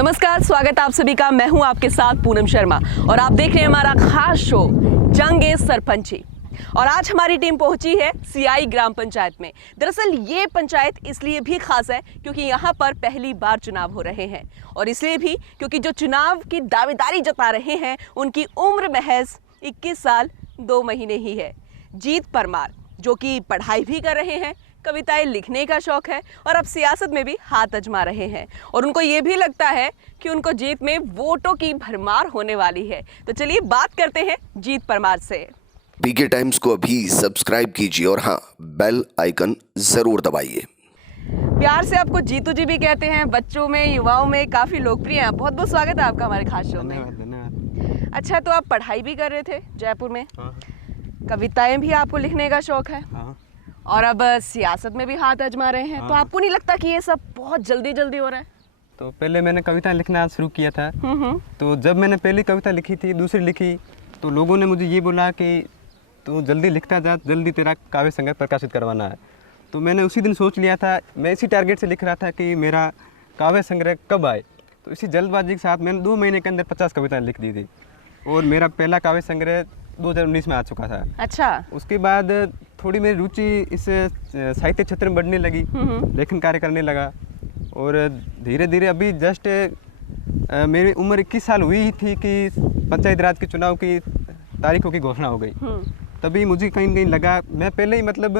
नमस्कार, स्वागत आप सभी का। मैं हूं आपके साथ पूनम शर्मा और आप देख रहे हैं हमारा खास शो जंगे सरपंची। और आज हमारी टीम पहुंची है सियाई ग्राम पंचायत में। दरअसल ये पंचायत इसलिए भी खास है क्योंकि यहाँ पर पहली बार चुनाव हो रहे हैं, और इसलिए भी क्योंकि जो चुनाव की दावेदारी जता रहे हैं उनकी उम्र महज 21 साल 2 महीने ही है। जीत परमार, जो कि पढ़ाई भी कर रहे हैं, कविताएं लिखने का शौक है और अब सियासत में भी हाथ आजमा रहे हैं, और उनको ये भी लगता है कि उनको जीत में वोटों की भरमार होने वाली है। तो चलिए बात करते हैं जीत परमार से। पीके टाइम्स को अभी सब्सक्राइब कीजिए और हाँ, बेल आइकन जरूर दबाइए। प्यार से आपको जीतू जी भी कहते हैं, बच्चों में, युवाओं में काफी लोकप्रिय हैं। बहुत बहुत स्वागत है आपका हमारे खास शो में। धन्यवाद। अच्छा, तो आप पढ़ाई भी कर रहे थे जयपुर में, हाँ। कविताएं भी आपको लिखने का शौक है, हाँ। और अब सियासत में भी हाथ आजमा रहे हैं। तो आपको नहीं लगता कि ये सब बहुत जल्दी जल्दी हो रहा है? तो पहले मैंने कविता लिखना शुरू किया था। तो जब मैंने पहली कविता लिखी थी, दूसरी लिखी, तो लोगों ने मुझे ये बोला कि तू जल्दी लिखता जा, जल्दी तेरा काव्य संग्रह प्रकाशित करवाना है। तो मैंने उसी दिन सोच लिया था, मैं इसी टारगेट से लिख रहा था कि मेरा काव्य संग्रह कब आए। तो इसी जल्दबाजी के साथ मैंने 2 महीने के अंदर 50 कविताएं लिख दी थी, और मेरा पहला काव्य संग्रह 2019 में आ चुका था। अच्छा। उसके बाद थोड़ी मेरी रुचि इस साहित्य क्षेत्र में बढ़ने लगी, लेखन कार्य करने लगा, और धीरे धीरे अभी जस्ट मेरी उम्र 21 साल हुई ही थी कि पंचायत राज के चुनाव की तारीखों की घोषणा हो गई। तभी मुझे कहीं न कहीं लगा, मैं पहले ही मतलब।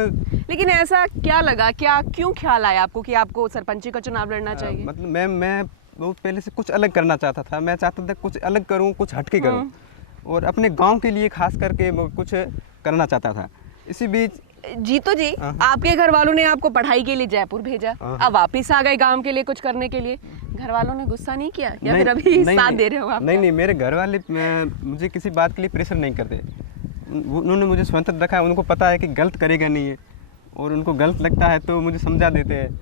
लेकिन ऐसा क्या लगा, क्यों ख्याल आया आपको कि आपको सरपंची का चुनाव लड़ना चाहिए? मतलब मैं बहुत पहले से कुछ अलग करना चाहता था। मैं चाहता था कुछ अलग करूं, कुछ हटके करूं, और अपने गांव के लिए खास करके कुछ करना चाहता था। इसी बीच जीतो जी, आपके घर वालों ने आपको पढ़ाई के लिए जयपुर भेजा, अब वापिस आ गए गांव के लिए कुछ करने के लिए। घर वालों ने गुस्सा नहीं किया, या फिर अभी साथ दे रहे हो आप? नहीं, मेरे घर वाले मुझे किसी बात के लिए प्रेशर नहीं करते। उन्होंने मुझे स्वतंत्र रखा है। उनको पता है कि गलत करेगा नहीं है, और उनको गलत लगता है तो मुझे समझा देते हैं।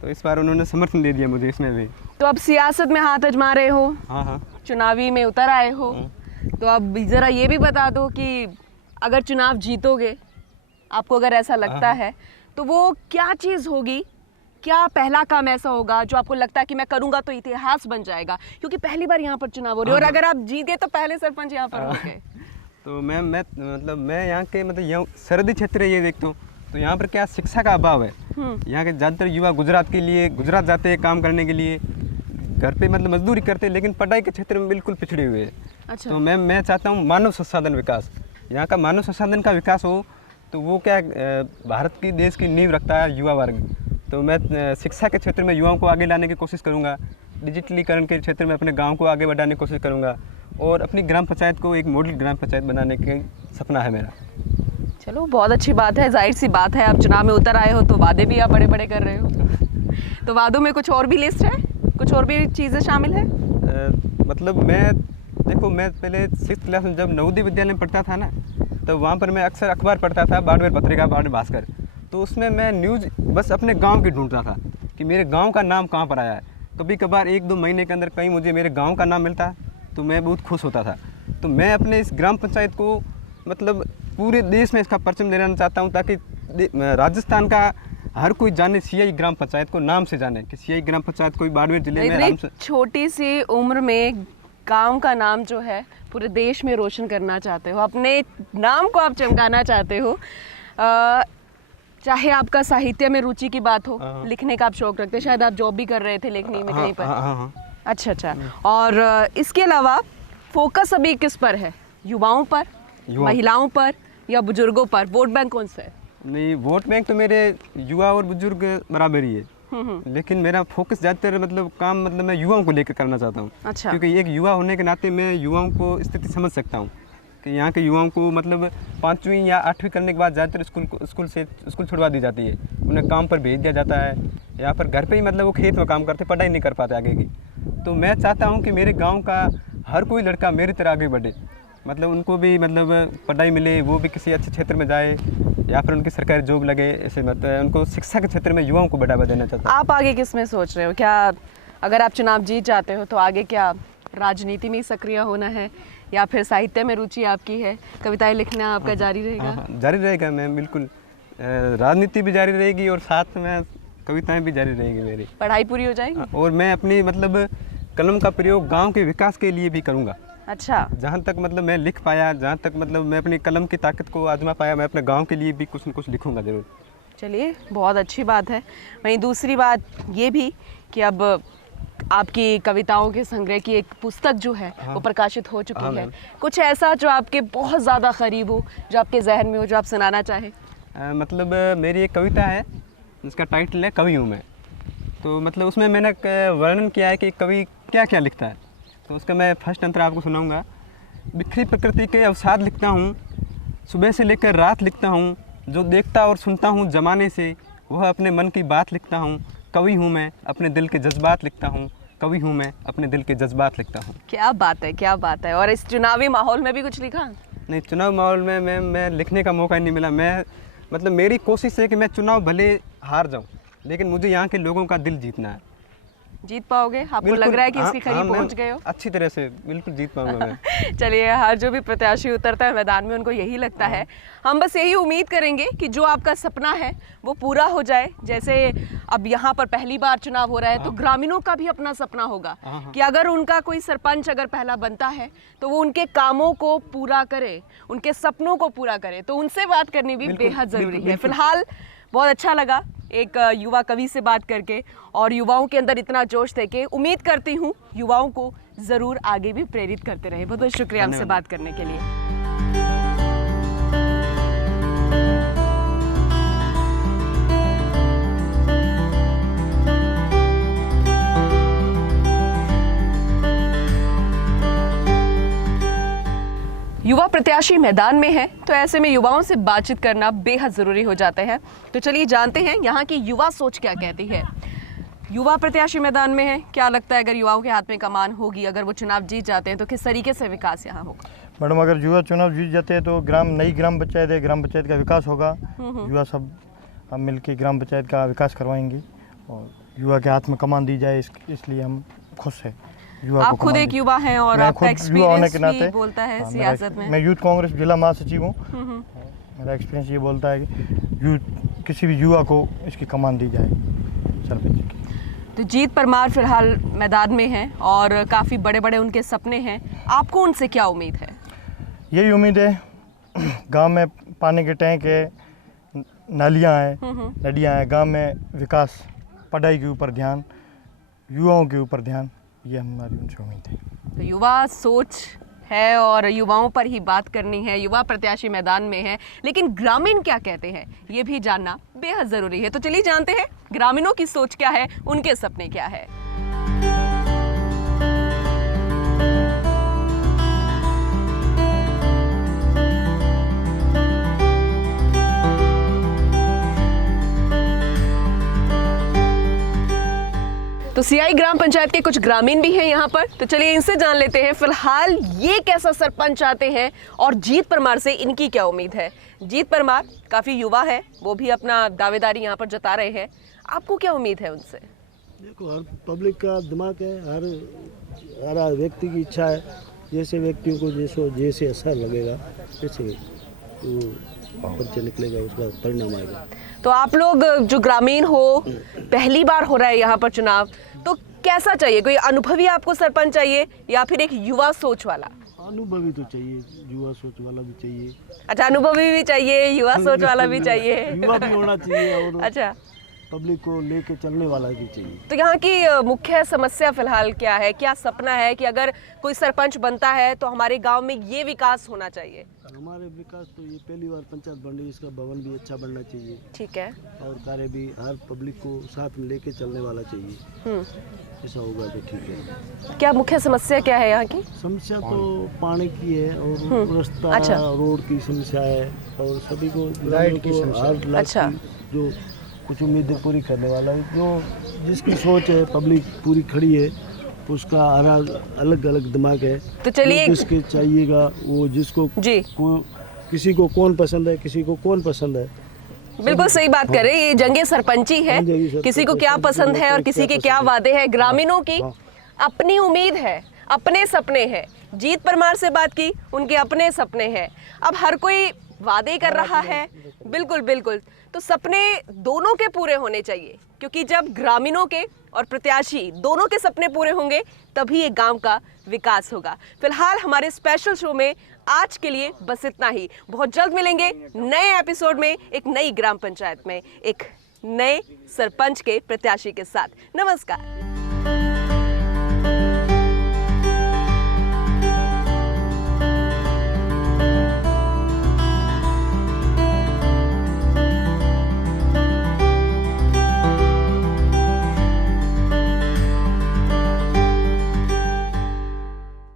तो इस बार उन्होंने समर्थन दे दिया मुझे इसमें भी। तो अब सियासत में हाथ आजमा रहे हो? हाँ। चुनावी में उतर आए हो, तो अब ज़रा ये भी बता दो कि अगर चुनाव जीतोगे, आपको अगर ऐसा लगता है, तो वो क्या चीज़ होगी, क्या पहला काम ऐसा होगा जो आपको लगता है कि मैं करूँगा तो इतिहास बन जाएगा? क्योंकि पहली बार यहाँ पर चुनाव हो रही है, और अगर आप जीत गए तो पहले सरपंच यहाँ पर हो गए। तो मैं यहाँ के यहाँ सरहदी क्षेत्र ये देखता हूँ, तो यहाँ पर क्या शिक्षा का अभाव है। यहाँ के ज़्यादातर युवा गुजरात जाते हैं काम करने के लिए, घर पे मजदूरी करते हैं, लेकिन पढ़ाई के क्षेत्र में बिल्कुल पिछड़े हुए हैं। अच्छा। तो मैं चाहता हूँ मानव संसाधन विकास, यहाँ का मानव संसाधन का विकास हो, तो वो क्या भारत की देश की नींव रखता है युवा वर्ग। तो मैं शिक्षा के क्षेत्र में युवाओं को आगे लाने की कोशिश करूँगा, डिजिटलीकरण के क्षेत्र में अपने गाँव को आगे बढ़ाने की कोशिश करूँगा, और अपनी ग्राम पंचायत को एक मॉडल ग्राम पंचायत बनाने का सपना है मेरा। चलो, बहुत अच्छी बात है। जाहिर सी बात है, आप चुनाव में उतर आए हो तो वादे भी आप बड़े बड़े कर रहे हो। तो वादों में कुछ और भी लिस्ट है, कुछ और भी चीज़ें शामिल है? मैं पहले 6th क्लास में जब नवोदय विद्यालय में पढ़ता था ना, तो वहाँ पर मैं अक्सर अखबार पढ़ता था, बाड़मेर पत्रिका, बाड़मेर भास्कर। तो उसमें मैं न्यूज़ बस अपने गांव की ढूंढता था कि मेरे गांव का नाम कहाँ पर आया है। कभी कभार 1-2 महीने के अंदर कहीं मुझे मेरे गांव का नाम मिलता तो मैं बहुत खुश होता था। तो मैं अपने इस ग्राम पंचायत को पूरे देश में इसका परचम देना चाहता हूँ, ताकि राजस्थान का हर कोई जाने सियाई ग्राम पंचायत को, नाम से जाने कि सियाई ग्राम पंचायत कोई बाड़मेर जिले में। छोटी सी उम्र में गांव का नाम जो है पूरे देश में रोशन करना चाहते हो, अपने नाम को आप चमकाना चाहते हो। चाहे आपका साहित्य में रुचि की बात हो, लिखने का आप शौक रखते, शायद आप जॉब भी कर रहे थे लिखने में कहीं पर। हाँ। अच्छा। और इसके अलावा फोकस अभी किस पर है? युवाओं पर, महिलाओं पर, या बुजुर्गों पर? वोट बैंक कौन सा है? नहीं, वोट बैंक तो मेरे युवा और बुजुर्ग बराबर ही है, लेकिन मेरा फोकस ज़्यादातर काम मैं युवाओं को लेकर करना चाहता हूँ। अच्छा। क्योंकि एक युवा होने के नाते मैं युवाओं को स्थिति समझ सकता हूँ कि यहाँ के युवाओं को 5वीं या 8वीं करने के बाद ज़्यादातर स्कूल छुड़वा दी जाती है, उन्हें काम पर भेज दिया जाता है, या फिर घर पे ही वो खेत में काम करते, पढ़ाई नहीं कर पाते आगे की। तो मैं चाहता हूँ कि मेरे गाँव का हर कोई लड़का मेरी तरह आगे बढ़े, उनको भी पढ़ाई मिले, वो भी किसी अच्छे क्षेत्र में जाए, या फिर उनकी सरकारी जॉब लगे। ऐसे उनको शिक्षा के क्षेत्र में युवाओं को बढ़ावा देना चाहता हूँ। आप आगे किस में सोच रहे हो? क्या अगर आप चुनाव जीत जाते हो तो आगे क्या राजनीति में सक्रिय होना है, या फिर साहित्य में रुचि आपकी है, कविताएं लिखना आपका जारी रहेगा? हाँ, जारी रहेगा। मैं बिल्कुल, राजनीति भी जारी रहेगी और साथ में कविताएं भी जारी रहेगी मेरी। पढ़ाई पूरी हो जाएगी? और मैं अपनी कलम का प्रयोग गांव के विकास के लिए भी करूंगा। अच्छा, जहाँ तक मतलब मैं लिख पाया, जहाँ तक मतलब मैं अपनी कलम की ताकत को आजमा पाया, मैं अपने गांव के लिए भी कुछ न कुछ लिखूंगा ज़रूर। चलिए, बहुत अच्छी बात है। वहीं दूसरी बात ये भी कि अब आपकी कविताओं के संग्रह की एक पुस्तक जो है वो प्रकाशित हो चुकी है। कुछ ऐसा जो आपके बहुत ज़्यादा करीब हो, जो आपके जहन में हो, जो आप सुनाना चाहें? मतलब मेरी एक कविता है जिसका टाइटल है कवि हूँ मैं। तो मतलब उसमें मैंने वर्णन किया है कि कवि क्या क्या लिखता है। तो उसका मैं फर्स्ट अंतर आपको सुनाऊंगा। बिखरी प्रकृति के अवसाद लिखता हूँ, सुबह से लेकर रात लिखता हूँ, जो देखता और सुनता हूँ ज़माने से वह अपने मन की बात लिखता हूँ। कवि हूँ मैं, अपने दिल के जज्बात लिखता हूँ। कवि हूँ मैं, अपने दिल के जज्बात लिखता हूँ। क्या बात है, क्या बात है। और इस चुनावी माहौल में भी कुछ लिखा? नहीं, चुनाव माहौल में मैं लिखने का मौका नहीं मिला। मैं मतलब मेरी कोशिश है कि मैं चुनाव भले हार जाऊँ, लेकिन मुझे यहाँ के लोगों का दिल जीतना है। जीत पाओगे? आपको बिल्कुल, लग रहा है कि इसके हाँ, करीब मैं पहुंच गए हो? अच्छी तरह से बिल्कुल जीत पाऊंगा मैं। चलिए, हर जो भी प्रत्याशी उतरता है मैदान में उनको यही लगता है। हम बस यही उम्मीद करेंगे कि जो आपका सपना है वो पूरा हो जाए। जैसे अब यहाँ पर पहली बार चुनाव हो रहा है तो ग्रामीणों का भी अपना सपना होगा कि अगर उनका कोई सरपंच अगर पहला बनता है तो वो उनके कामों को पूरा करे, उनके सपनों को पूरा करे। तो उनसे बात करनी भी बेहद ज़रूरी है। फिलहाल बहुत अच्छा लगा एक युवा कवि से बात करके, और युवाओं के अंदर इतना जोश थे कि उम्मीद करती हूँ युवाओं को ज़रूर आगे भी प्रेरित करते रहे। बहुत बहुत शुक्रिया हमसे बात करने के लिए। युवा प्रत्याशी मैदान में है तो ऐसे में युवाओं से बातचीत करना बेहद ज़रूरी हो जाता है। तो चलिए जानते हैं यहाँ की युवा सोच क्या कहती है। युवा प्रत्याशी मैदान में है, क्या लगता है अगर युवाओं के हाथ में कमान होगी, अगर वो चुनाव जीत जाते हैं तो किस तरीके से विकास यहाँ होगा? मैडम, अगर युवा चुनाव जीत जाते हैं तो नई ग्राम पंचायत है, ग्राम पंचायत का विकास होगा। युवा सब हम मिलकर ग्राम पंचायत का विकास करवाएंगे और युवा के हाथ में कमान दी जाए, इसलिए हम खुश हैं। आप खुद एक युवा हैं और आपका एक्सपीरियंस भी बोलता है सियासत में। मैं यूथ कांग्रेस जिला महासचिव हूँ। मेरा एक्सपीरियंस ये बोलता है कि यूथ किसी भी युवा को इसकी कमान दी जाए सरपंच की। तो जीत परमार फिलहाल मैदान में हैं और काफ़ी बड़े बड़े उनके सपने हैं। आपको उनसे क्या उम्मीद है? यही उम्मीद है, गांव में पानी के टैंक है, नालियाँ हैं, नदियाँ हैं, गांव में विकास, पढ़ाई के ऊपर ध्यान, युवाओं के ऊपर ध्यान, ये हमारी उनसे उम्मीद है। तो युवा सोच है और युवाओं पर ही बात करनी है। युवा प्रत्याशी मैदान में है, लेकिन ग्रामीण क्या कहते हैं ये भी जानना बेहद ज़रूरी है। तो चलिए जानते हैं ग्रामीणों की सोच क्या है, उनके सपने क्या है। तो सियाई ग्राम पंचायत के कुछ ग्रामीण भी हैं यहाँ पर, तो चलिए इनसे जान लेते हैं फिलहाल ये कैसा सरपंच चाहते हैं और जीत परमार से इनकी क्या उम्मीद है। जीत परमार काफ़ी युवा है, वो भी अपना दावेदारी यहाँ पर जता रहे हैं। आपको क्या उम्मीद है उनसे? देखो, हर पब्लिक का दिमाग है, हर व्यक्ति की इच्छा है। जैसे व्यक्तियों को जैसे असर लगेगा वैसे पर्चा निकलेगा, उसका परिणाम आएगा। तो आप लोग जो ग्रामीण हो, पहली बार हो रहा है यहाँ पर चुनाव, तो कैसा चाहिए? कोई अनुभवी आपको सरपंच चाहिए या फिर एक युवा सोच वाला? अनुभवी तो चाहिए, युवा सोच वाला भी चाहिए। अच्छा, अनुभवी भी चाहिए, युवा सोच वाला भी चाहिए। युवा भी होना चाहिए और अच्छा, पब्लिक को लेके चलने वाला भी चाहिए। तो यहाँ की मुख्य समस्या फिलहाल क्या है? क्या सपना है कि अगर कोई सरपंच बनता है तो हमारे गांव में ये विकास होना चाहिए? हमारे विकास तो ये पहली बार पंचायत बन रही, इसका भवन भी अच्छा बनना चाहिए। ठीक है। और कार्य भी हर पब्लिक को साथ में लेके चलने वाला चाहिए। ऐसा होगा तो ठीक है। क्या मुख्य समस्या क्या है यहाँ की? समस्या तो पानी की है और रास्ता, अच्छा। रोड की समस्या है और सभी को लाइट की समस्या। अच्छा, जो कुछ उम्मीदें पूरी करने वाला है, जो जिसकी सोच है पब्लिक पूरी खड़ी है, उसका अलग अलग दिमाग है। तो चलिए, जिसके चाहिएगा वो जिसको जी किसी को कौन पसंद है, किसी को कौन पसंद है। बिल्कुल सही बात कर रहे हैं। ये जंगे सरपंची है, किसी को क्या पसंद है और किसी के क्या वादे हैं। ग्रामीणों की अपनी उम्मीद है, अपने सपने हैं। जीत परमार से बात की, उनके अपने सपने हैं। अब हर कोई वादे कर रहा है। बिल्कुल बिल्कुल। तो सपने दोनों के पूरे होने चाहिए, क्योंकि जब ग्रामीणों के और प्रत्याशी दोनों के सपने पूरे होंगे तभी एक गांव का विकास होगा। फिलहाल हमारे स्पेशल शो में आज के लिए बस इतना ही। बहुत जल्द मिलेंगे नए एपिसोड में, एक नई ग्राम पंचायत में, एक नए सरपंच के प्रत्याशी के साथ। नमस्कार।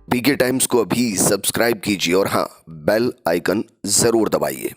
पीके टाइम्स को अभी सब्सक्राइब कीजिए और हाँ, बेल आइकन जरूर दबाइए।